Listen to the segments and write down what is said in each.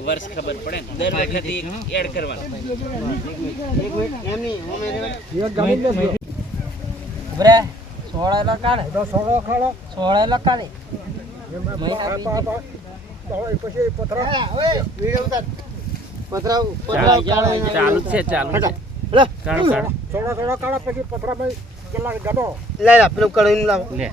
વર્ષ ખબર પડે દર વખતે એડ કરવાનું સોળેલા કાઢે તો સોળેલા કાઢે પછી ચાલુ છે થોડા કાળા પછી પથરામાં કેટલા ગડો લે પેલું કઢાઈ લાવ લે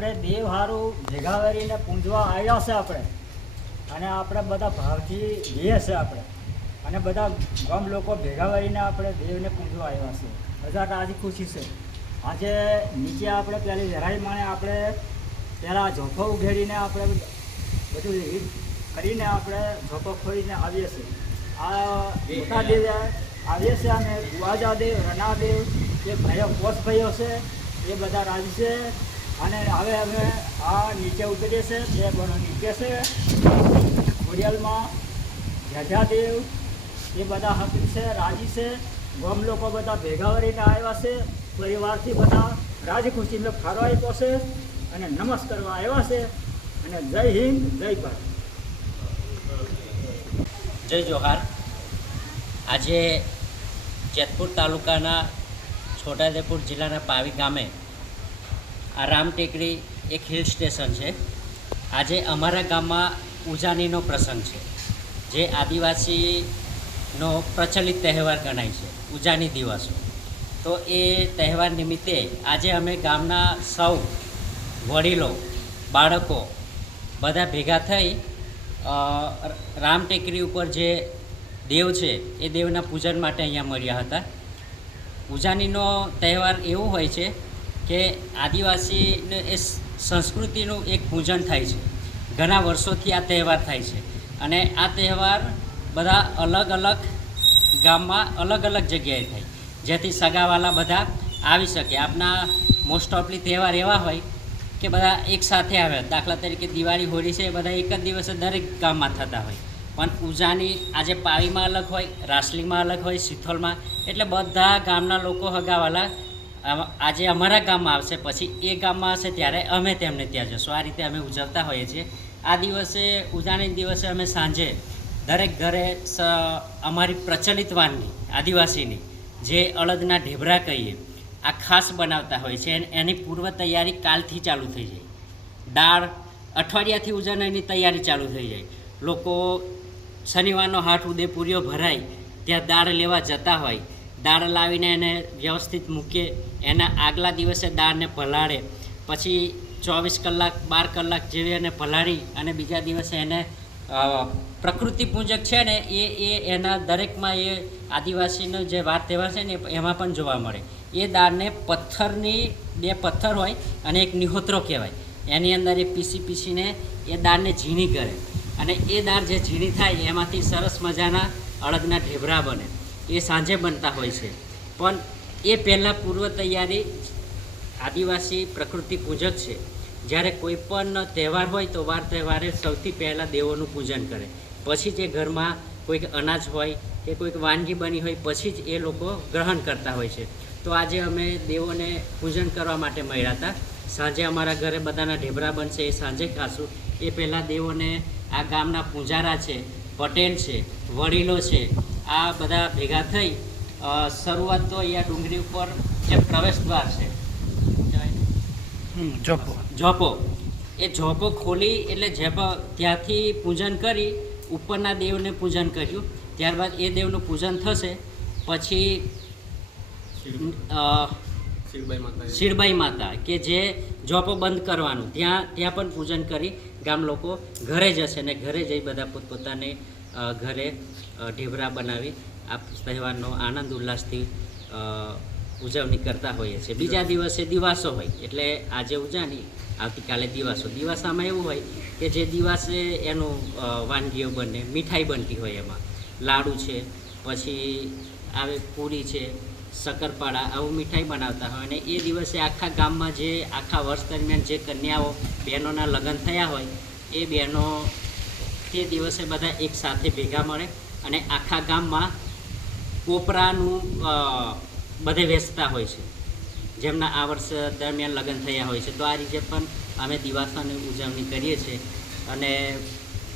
આપણે દેવ હારું ભેગા કરીને પૂંજવા આવ્યા છે આપણે, અને આપણે બધા ભાવથી જઈએ છે આપણે, અને બધા ગામ લોકો ભેગા કરીને આપણે દેવને પૂંજવા આવ્યા છે. બધા રાજી ખુશી છે. આજે નીચે આપણે પહેલી વેરાઈ માણે આપણે પહેલાં ઝોંફો ઉઘેડીને આપણે બધું રીત કરીને આપણે ઝોંફો ખોઈને આવીએ છીએ. આ મોટા દેવ આવીએ છીએ, અને ગુવાજા દેવ, રના દેવ, એ ભાઈઓ પોષ ભાઈઓ છે એ બધા રાજી છે. અને હવે અમે આ નીચે ઉતરીએ છીએ, બે બનો નીચે છે ખોડિયાલમાં જેઠાદેવ, એ બધા હકી છે, રાજી છે. ગામ લોકો બધા ભેગા કરીને આવ્યા છે, પરિવારથી બધા રાજી ખુશી મેં ફરવા આપ્યો છે અને નમસ્કાર કરવા આવ્યા છે. અને જય હિન્દ, જય ભારત, જય જોહાર. આજે જેતપુર તાલુકાના છોટાઉદેપુર જિલ્લાના પાવી ગામે આ રામટેકરી એક હિલ સ્ટેશન છે. આજે અમારા ગામમાં ઉજાનીનો પ્રસંગ છે, જે આદિવાસીનો પ્રચલિત તહેવાર ગણાય છે, ઉજાની દિવસો. તો એ તહેવાર નિમિત્તે આજે અમે ગામના સૌ વડીલો, બાળકો બધા ભેગા થઈ રામટેકરી ઉપર જે દેવ છે એ દેવના પૂજન માટે અહીંયા મળ્યા હતા. ઉજાનીનો તહેવાર એવું હોય છે કે આદિવાસીને એ સંસ્કૃતિનું એક પૂજન થાય છે. ઘણા વર્ષોથી આ તહેવાર થાય છે, અને આ તહેવાર બધા અલગ અલગ ગામમાં અલગ અલગ જગ્યાએ થાય, જેથી સગાવાલા બધા આવી શકે. આપના મોસ્ટ ઓફલી તહેવાર એવા હોય કે બધા એક સાથે આવે. દાખલા તરીકે દિવાળી, હોળી છે, એ બધા એક જ દિવસે દરેક ગામમાં થતા હોય. પણ ઉજાની આજે પાવીમાં અલગ હોય, રાસલીમાં અલગ હોય, સિથોલમાં, એટલે બધા ગામના લોકો હગાવાલા આજે અમારા ગામમાં આવશે, પછી એ ગામમાં હશે ત્યારે અમે તેમને ત્યાં જશું. આ રીતે અમે ઉજવતા હોઈએ છીએ. આ દિવસે, ઉજાણી દિવસે અમે સાંજે દરેક ઘરે અમારી પ્રચલિત વાનગી આદિવાસીની જે અડદના ઢેબરા કહીએ, આ ખાસ બનાવતા હોય છે. એની પૂર્વ તૈયારી કાલથી ચાલુ થઈ જાય. દાળ અઠવાડિયાથી ઉજાણીની તૈયારી ચાલુ થઈ જાય. લોકો શનિવારનો હાટ ઉદયપુરીઓ ભરાય ત્યાં દાળ લેવા જતા હોય. દાળ લાવીને એને વ્યવસ્થિત મૂકે, એના આગલા દિવસે દાળને પલાળે, પછી 24 કલાક 12 કલાક જેવી એને પલાળી, અને બીજા દિવસે એને પ્રકૃતિ પૂજક છે ને એ એના દરેકમાં એ આદિવાસીનો જે વાર તહેવાર છે ને એમાં પણ જોવા મળે. એ દાળને પથ્થરની, 2 પથ્થર હોય અને એક નિહોત્રો કહેવાય, એની અંદર એ પીસીને એ દાળને ઝીણી કરે, અને એ દાળ જે ઝીણી થાય એમાંથી સરસ મજાના અડદના ઢેબરા બને. એ સાંજે બનતા હોય છે. પણ એ પહેલાં પૂર્વ તૈયારી આદિવાસી પ્રકૃતિ પૂજક છે. જ્યારે કોઈ પણ તહેવાર હોય તો વાર તહેવારે સૌથી પહેલાં દેવોનું પૂજન કરે, પછી જે ઘરમાં કોઈક અનાજ હોય કે કોઈક વાનગી બની હોય પછી જ એ લોકો ગ્રહણ કરતા હોય છે. તો આજે અમે દેવોને પૂજન કરવા માટે મળ્યા હતા. સાંજે અમારા ઘરે બધાના ઢેબરા બનશે, એ સાંજે ખાશું. એ પહેલાં દેવોને આ ગામના પૂજારા છે, પટેલ છે, વડીલો છે, આ બધા ભેગા થઈ શરૂઆત તો અહીંયા ડુંગળી ઉપર જે પ્રવેશ દ્વાર છે ઝોપો, એ ઝોપો ખોલી એટલે ત્યાંથી પૂજન કરી ઉપરના દેવને પૂજન કર્યું. ત્યારબાદ એ દેવનું પૂજન થશે, પછી શીરબાઈ માતા કે જે ઝોપો બંધ કરવાનું, ત્યાં પણ પૂજન કરી ગામ લોકો ઘરે જશે, ને ઘરે જઈ બધા પોતપોતાને ઘરે ઢેબરા બનાવી આ તહેવારનો આનંદ ઉલ્લાસથી ઉજવણી કરતા હોઈએ છીએ. બીજા દિવસે દિવાસો હોય, એટલે આજે ઉજાણી, આવતીકાલે દિવાસો. દિવાસામાં એવું હોય કે જે દિવસે એનું વાનગીઓ બને, મીઠાઈ બનતી હોય, એમાં લાડુ છે, પછી આવે પૂરી છે, શક્કરપારા, આવું મીઠાઈ બનાવતા હોય. અને એ દિવસે આખા ગામમાં જે આખા વર્ષ દરમિયાન જે કન્યાઓ બહેનોના લગ્ન થયા હોય એ બહેનો તે દિવસે બધા એક સાથે ભેગા મળે અને આખા ગામમાં કોપરાનું બધે વેચતા હોય છે, જેમના આ વર્ષ દરમિયાન લગ્ન થયા હોય છે. તો આ રીતે પણ અમે દિવાસાની ઉજવણી કરીએ છીએ. અને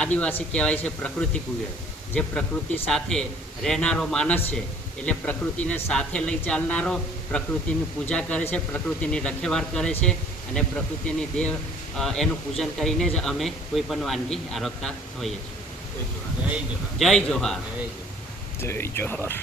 આદિવાસી કહેવાય છે પ્રકૃતિ પૂજક, જે પ્રકૃતિ સાથે રહેનારો માણસ છે, એટલે પ્રકૃતિને સાથે લઈ ચાલનારો, પ્રકૃતિની પૂજા કરે છે, પ્રકૃતિની રખેવાળ કરે છે, અને પ્રકૃતિની દેવ એનું પૂજન કરીને જ અમે કોઈ પણ વાનગી આરોગતા હોઈએ છીએ. જય જોહાર. જય જોહાર.